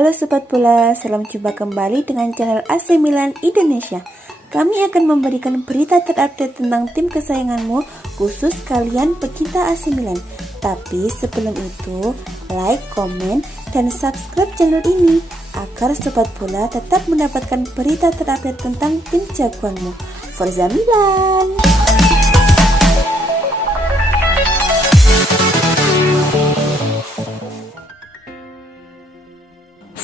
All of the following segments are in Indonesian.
Halo Sobat Bola, salam jumpa kembali dengan channel AC Milan Indonesia. Kami akan memberikan berita terupdate tentang tim kesayanganmu, khusus kalian pecinta AC Milan. Tapi sebelum itu, like, komen, dan subscribe channel ini agar Sobat Bola tetap mendapatkan berita terupdate tentang tim jagoanmu. Forza Milan!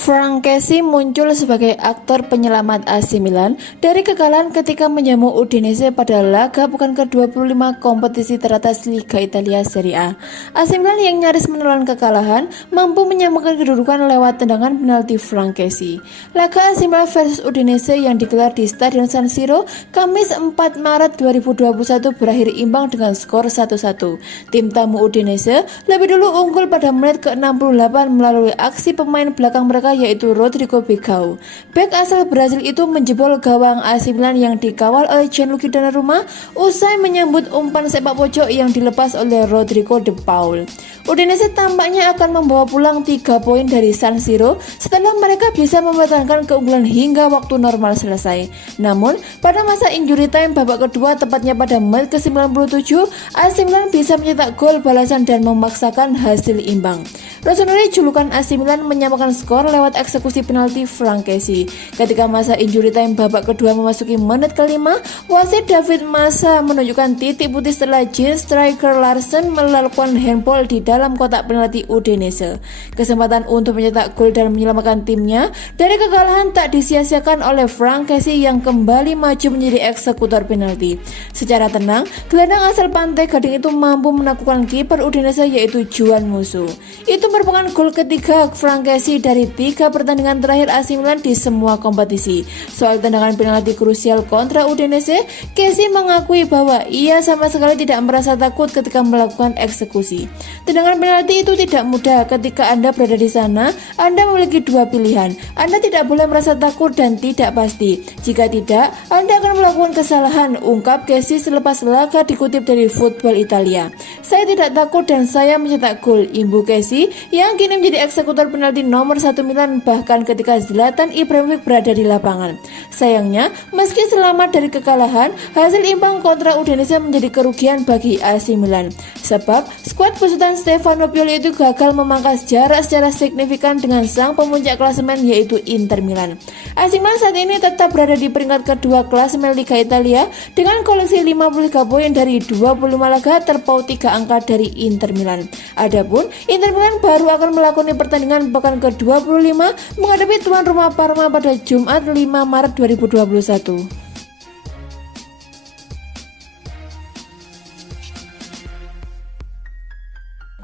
Frank Kessie muncul sebagai aktor penyelamat AC Milan dari kekalahan ketika menjamu Udinese pada laga pekan ke-25 kompetisi teratas Liga Italia Serie A. AC Milan yang nyaris menelan kekalahan mampu menyamakan kedudukan lewat tendangan penalti Frank Kessie. Laga AC Milan versus Udinese yang digelar di Stadion San Siro Kamis 4 Maret 2021 berakhir imbang dengan skor 1-1. Tim tamu Udinese lebih dulu unggul pada menit ke-68 melalui aksi pemain belakang mereka yaitu Rodrigo Becao. Bek asal Brasil itu menjebol gawang AC Milan yang dikawal oleh Gianluigi Donnarumma usai menyambut umpan sepak pojok yang dilepas oleh Rodrigo De Paul. Udinese tampaknya akan membawa pulang 3 poin dari San Siro setelah mereka bisa mempertahankan keunggulan hingga waktu normal selesai. Namun, pada masa injury time babak kedua tepatnya pada menit ke-97, AC Milan bisa mencetak gol balasan dan memaksakan hasil imbang. Rossoneri julukan AC Milan menyamakan skor lewat eksekusi penalti Frank Kessie. Ketika masa injury time babak kedua memasuki menit kelima, wasit David Massa menunjukkan titik putih setelah Jens Striker Larsen melakukan handball di dalam kotak penalti Udinese. Kesempatan untuk mencetak gol dan menyelamatkan timnya dari kekalahan tak disia-siakan oleh Frank Kessie yang kembali maju menjadi eksekutor penalti. Secara tenang, gelandang asal Pantai Gading itu mampu menaklukkan kiper Udinese yaitu Juan Musso. Itu merupakan gol ketiga Frank Kessie dari 3 pertandingan terakhir AC Milan di semua kompetisi. Soal tendangan penalti krusial kontra Udinese, Kessie mengakui bahwa ia sama sekali tidak merasa takut ketika melakukan eksekusi. Tendangan penalti itu tidak mudah. Ketika Anda berada di sana, Anda memiliki 2 pilihan. Anda tidak boleh merasa takut dan tidak pasti. Jika tidak, Anda akan melakukan kesalahan, ungkap Kessie selepas laga dikutip dari Football Italia. Saya tidak takut dan saya mencetak gol, imbu Kessie yang kini menjadi eksekutor penalti nomor 1 Milan bahkan ketika Zlatan Ibrahimovic berada di lapangan. Sayangnya, meski selamat dari kekalahan, hasil imbang kontra Udinese menjadi kerugian bagi AC Milan. Sebab, skuad besutan Stefano Pioli itu gagal memangkas jarak secara signifikan dengan sang pemuncak klasemen yaitu Inter Milan. AC Milan saat ini tetap berada di peringkat kedua klasemen Liga Italia dengan koleksi 53 poin dari 25 laga terpaut 3 angka dari Inter Milan. Adapun Inter Milan baru akan melakoni pertandingan pekan ke-25 menghadapi tuan rumah Parma pada Jumat 5 Maret 2021.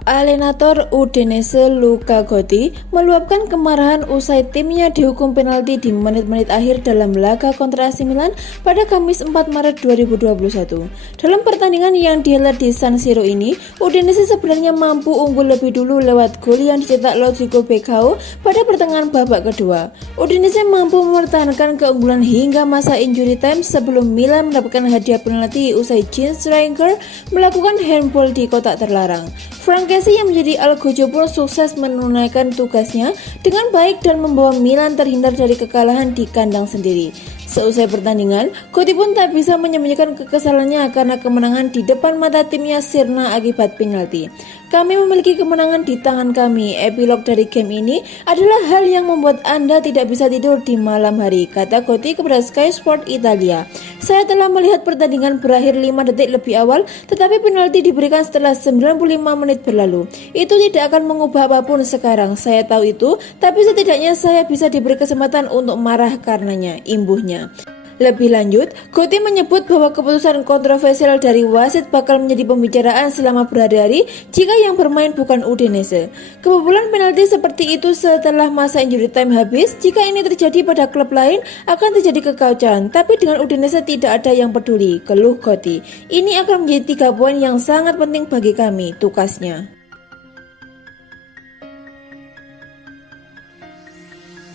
Allenatore Udinese Luca Gotti meluapkan kemarahan usai timnya dihukum penalti di menit-menit akhir dalam laga kontra AC Milan pada Kamis 4 Maret 2021. Dalam pertandingan yang dihelat di San Siro ini, Udinese sebenarnya mampu unggul lebih dulu lewat gol yang dicetak Rodrigo Becao pada pertengahan babak kedua. Udinese mampu mempertahankan keunggulan hingga masa injury time sebelum Milan mendapatkan hadiah penalti usai Jens Striker melakukan handball di kotak terlarang. Frank Kessie yang menjadi algojo pun sukses menunaikan tugasnya dengan baik dan membawa Milan terhindar dari kekalahan di kandang sendiri. Seusai pertandingan, Gotti pun tak bisa menyembunyikan kekesalannya karena kemenangan di depan mata timnya sirna akibat penalti. Kami memiliki kemenangan di tangan kami. Epilog dari game ini adalah hal yang membuat Anda tidak bisa tidur di malam hari, kata Gotti kepada Sky Sport Italia. Saya telah melihat pertandingan berakhir 5 detik lebih awal, tetapi penalti diberikan setelah 95 menit berlalu. Itu tidak akan mengubah apapun sekarang. Saya tahu itu, tapi setidaknya saya bisa diberi kesempatan untuk marah karenanya, imbuhnya. Lebih lanjut, Gotti menyebut bahwa keputusan kontroversial dari wasit bakal menjadi pembicaraan selama berhari-hari jika yang bermain bukan Udinese. Kebobolan penalti seperti itu setelah masa injury time habis, jika ini terjadi pada klub lain akan terjadi kekacauan, tapi dengan Udinese tidak ada yang peduli, keluh Gotti. Ini akan menjadi 3 poin yang sangat penting bagi kami, tukasnya.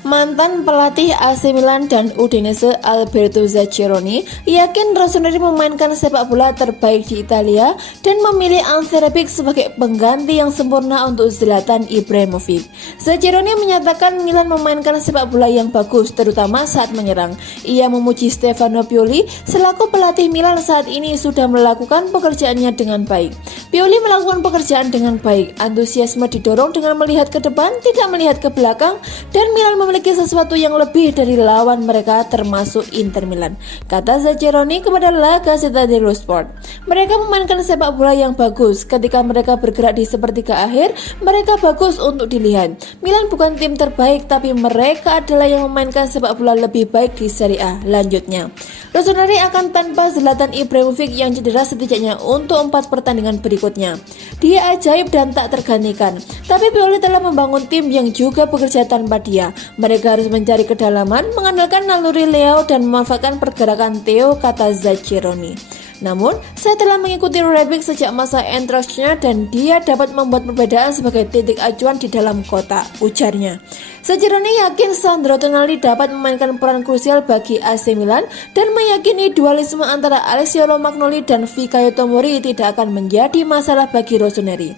Mantan pelatih AC Milan dan Udinese Alberto Zaccheroni yakin Rossoneri memainkan sepak bola terbaik di Italia dan memilih Ante Rebic sebagai pengganti yang sempurna untuk Zlatan Ibrahimovic. Zaccheroni menyatakan Milan memainkan sepak bola yang bagus terutama saat menyerang. Ia memuji Stefano Pioli selaku pelatih Milan saat ini sudah melakukan pekerjaannya dengan baik. Pioli melakukan pekerjaan dengan baik, antusiasme didorong dengan melihat ke depan, tidak melihat ke belakang, dan Milan memiliki sesuatu yang lebih dari lawan mereka termasuk Inter Milan, kata Zaccheroni kepada La Gazzetta dello Sport. Mereka memainkan sepak bola yang bagus, ketika mereka bergerak di sepertiga akhir, mereka bagus untuk dilihat. Milan bukan tim terbaik, tapi mereka adalah yang memainkan sepak bola lebih baik di Serie A, lanjutnya. Rossoneri akan tanpa Zlatan Ibrahimovic yang cedera setidaknya untuk 4 pertandingan berikutnya. Dia ajaib dan tak tergantikan, tapi Pioli telah membangun tim yang juga bekerja tanpa dia. Mereka harus mencari kedalaman, mengandalkan naluri Leo dan memanfaatkan pergerakan Theo, kata Zaccheroni. Namun, saya telah mengikuti Rebic sejak masa entrosnya dan dia dapat membuat perbedaan sebagai titik acuan di dalam kotak, ujarnya. Zaccheroni yakin Sandro Tonali dapat memainkan peran krusial bagi AC Milan dan meyakini dualisme antara Alessio Romagnoli dan Fikayo Tomori tidak akan menjadi masalah bagi Rossoneri.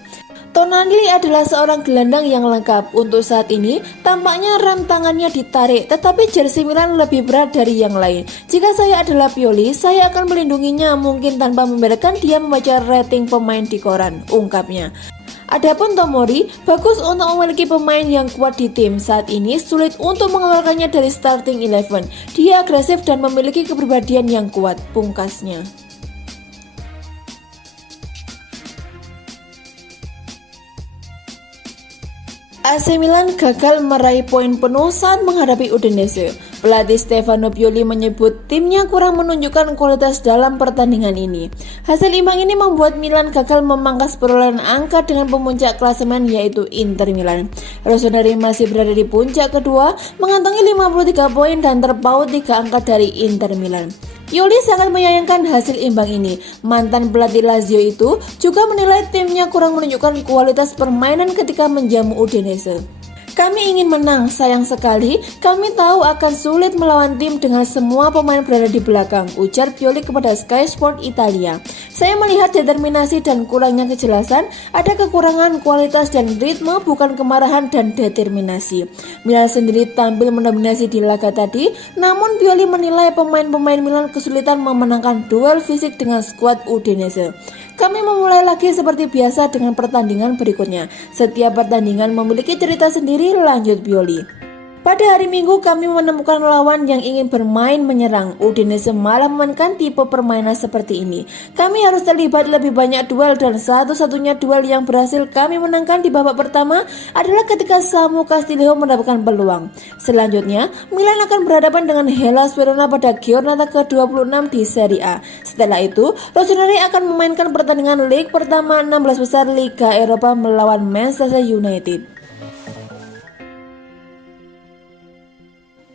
Tonali adalah seorang gelandang yang lengkap. Untuk saat ini, tampaknya rem tangannya ditarik, tetapi jersey Milan lebih berat dari yang lain. Jika saya adalah Pioli, saya akan melindunginya mungkin tanpa membiarkan dia membaca rating pemain di koran, ungkapnya. Adapun Tomori, bagus untuk memiliki pemain yang kuat di tim. Saat ini sulit untuk mengeluarkannya dari starting 11. Dia agresif dan memiliki kepribadian yang kuat, pungkasnya. AC Milan gagal meraih poin penuh saat menghadapi Udinese. Pelatih Stefano Pioli menyebut timnya kurang menunjukkan kualitas dalam pertandingan ini. Hasil imbang ini membuat Milan gagal memangkas perolehan angka dengan pemuncak klasemen yaitu Inter Milan. Rossoneri masih berada di puncak kedua, mengantongi 53 poin dan terpaut 3 angka dari Inter Milan. Pioli sangat menyayangkan hasil imbang ini. Mantan pelatih Lazio itu juga menilai timnya kurang menunjukkan kualitas permainan ketika menjamu Udinese. Kami ingin menang, sayang sekali kami tahu akan sulit melawan tim dengan semua pemain berada di belakang, ujar Pioli kepada Sky Sport Italia. Saya melihat determinasi dan kurangnya kejelasan, ada kekurangan kualitas dan ritme bukan kemarahan dan determinasi. Milan sendiri tampil mendominasi di laga tadi, namun Pioli menilai pemain-pemain Milan kesulitan memenangkan duel fisik dengan skuad Udinese. Kami memulai lagi seperti biasa dengan pertandingan berikutnya. Setiap pertandingan memiliki cerita sendiri, lanjut Pioli. Pada hari Minggu kami menemukan lawan yang ingin bermain menyerang. Udinese malah memainkan tipe permainan seperti ini. Kami harus terlibat lebih banyak duel dan satu-satunya duel yang berhasil kami menangkan di babak pertama adalah ketika Samu Castillo mendapatkan peluang. Selanjutnya, Milan akan berhadapan dengan Hellas Verona pada giornata ke-26 di Serie A. Setelah itu, Rossoneri akan memainkan pertandingan leg pertama 16 besar Liga Eropa melawan Manchester United.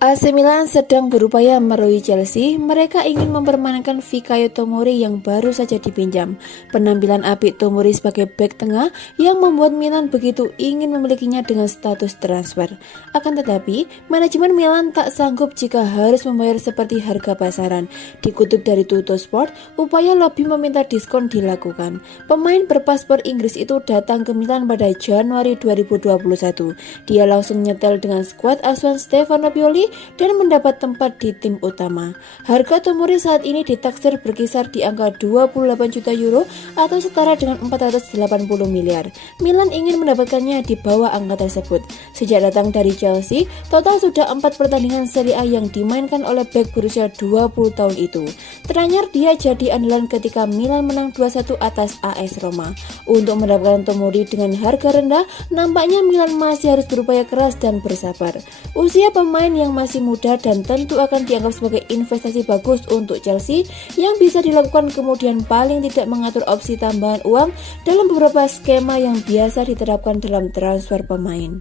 AC Milan sedang berupaya merugi Chelsea. Mereka ingin mempermainkan Fikayo Tomori yang baru saja dipinjam. Penampilan apik Tomori sebagai bek tengah yang membuat Milan begitu ingin memilikinya dengan status transfer. Akan tetapi, manajemen Milan tak sanggup jika harus membayar seperti harga pasaran. Dikutip dari Tuttosport, upaya lobby meminta diskon dilakukan. Pemain berpaspor Inggris itu datang ke Milan pada Januari 2021. Dia langsung nyetel dengan skuad asuhan Stefano Pioli dan mendapat tempat di tim utama. Harga Tomori saat ini ditaksir berkisar di angka 28 juta euro atau setara dengan 480 miliar. Milan ingin mendapatkannya di bawah angka tersebut. Sejak datang dari Chelsea, total sudah 4 pertandingan Serie A yang dimainkan oleh bek berusia 20 tahun itu. Teranyar dia jadi andalan ketika Milan menang 2-1 atas AS Roma. Untuk mendapatkan Tomori dengan harga rendah, nampaknya Milan masih harus berupaya keras dan bersabar. Usia pemain yang masih muda dan tentu akan dianggap sebagai investasi bagus untuk Chelsea yang bisa dilakukan kemudian paling tidak mengatur opsi tambahan uang dalam beberapa skema yang biasa diterapkan dalam transfer pemain.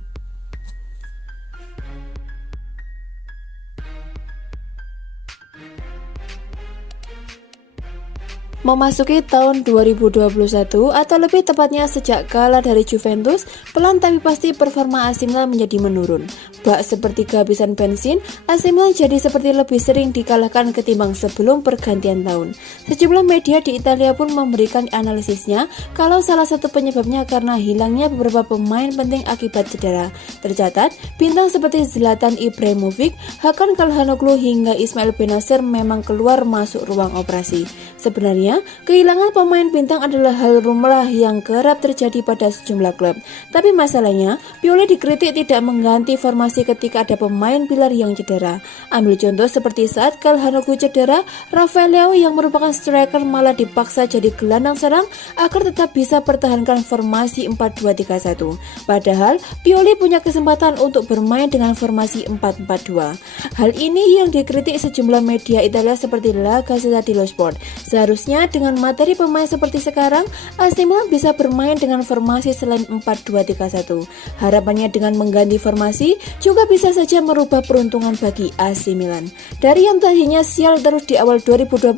Memasuki tahun 2021 atau lebih tepatnya sejak kalah dari Juventus, pelan tapi pasti performa AC Milan menjadi menurun. Bak seperti kehabisan bensin, AC Milan jadi seperti lebih sering dikalahkan ketimbang sebelum pergantian tahun. Sejumlah media di Italia pun memberikan analisisnya kalau salah satu penyebabnya karena hilangnya beberapa pemain penting akibat cedera. Tercatat, bintang seperti Zlatan Ibrahimovic, Hakan Calhanoglu hingga Ismail Bennacer memang keluar masuk ruang operasi. Sebenarnya, kehilangan pemain bintang adalah hal lumrah yang kerap terjadi pada sejumlah klub. Tapi masalahnya, Pioli dikritik tidak mengganti formasi ketika ada pemain pilar yang cedera. Ambil contoh seperti saat Calhanoglu cedera, Rafael Leao yang merupakan striker malah dipaksa jadi gelandang serang agar tetap bisa pertahankan formasi 4-2-3-1. Padahal, Pioli punya kesempatan untuk bermain dengan formasi 4-4-2. Hal ini yang dikritik sejumlah media Italia seperti La Gazzetta dello Sport. Seharusnya dengan materi pemain seperti sekarang, AC Milan bisa bermain dengan formasi selain 4-2-3-1. Harapannya dengan mengganti formasi juga bisa saja merubah peruntungan bagi AC Milan. Dari yang tadinya sial terus di awal 2021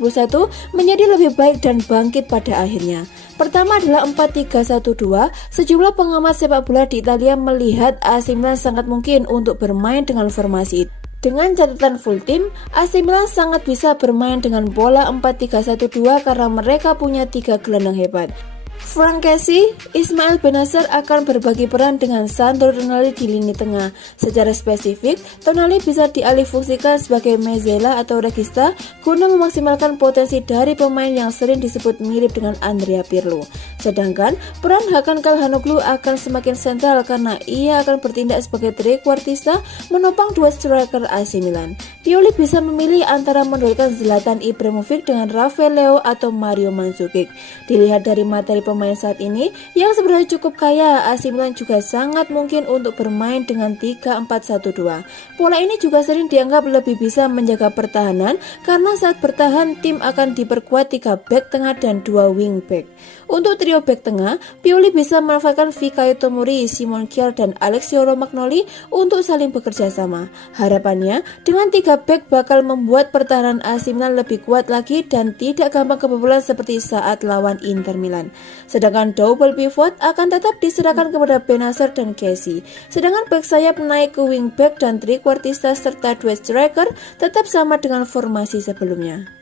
menjadi lebih baik dan bangkit pada akhirnya. Pertama adalah 4-3-1-2. Sejumlah pengamat sepak bola di Italia melihat AC Milan sangat mungkin untuk bermain dengan formasi itu. Dengan catatan full tim, AC Milan sangat bisa bermain dengan pola 4-3-1-2 karena mereka punya 3 gelandang hebat. Franck Kessie, Ismail Bennacer akan berbagi peran dengan Sandro Tonali di lini tengah. Secara spesifik, Tonali bisa dialihfungsikan sebagai mezela atau regista guna memaksimalkan potensi dari pemain yang sering disebut mirip dengan Andrea Pirlo. Sedangkan peran Hakan Calhanoglu akan semakin sentral karena ia akan bertindak sebagai trequartista menopang dua striker AC Milan. Pioli bisa memilih antara menduetkan Zlatan Ibrahimovic dengan Rafael Leao atau Mario Mandzukic. Dilihat dari materi pemain saat ini yang sebenarnya cukup kaya, AC Milan juga sangat mungkin untuk bermain dengan 3-4-1-2. Pola ini juga sering dianggap lebih bisa menjaga pertahanan karena saat bertahan tim akan diperkuat 3 bek tengah dan 2 wing back. Untuk trio bek tengah, Pioli bisa memanfaatkan Fikayo Tomori, Simon Kjaer dan Alessio Romagnoli untuk saling bekerja sama. Harapannya dengan 3 bek bakal membuat pertahanan AC Milan lebih kuat lagi dan tidak gampang kebobolan seperti saat lawan Inter Milan. Sedangkan double pivot akan tetap diserahkan kepada Bennacer dan Kessie. Sedangkan bek sayap naik ke wing back dan trequartista serta dua striker tetap sama dengan formasi sebelumnya.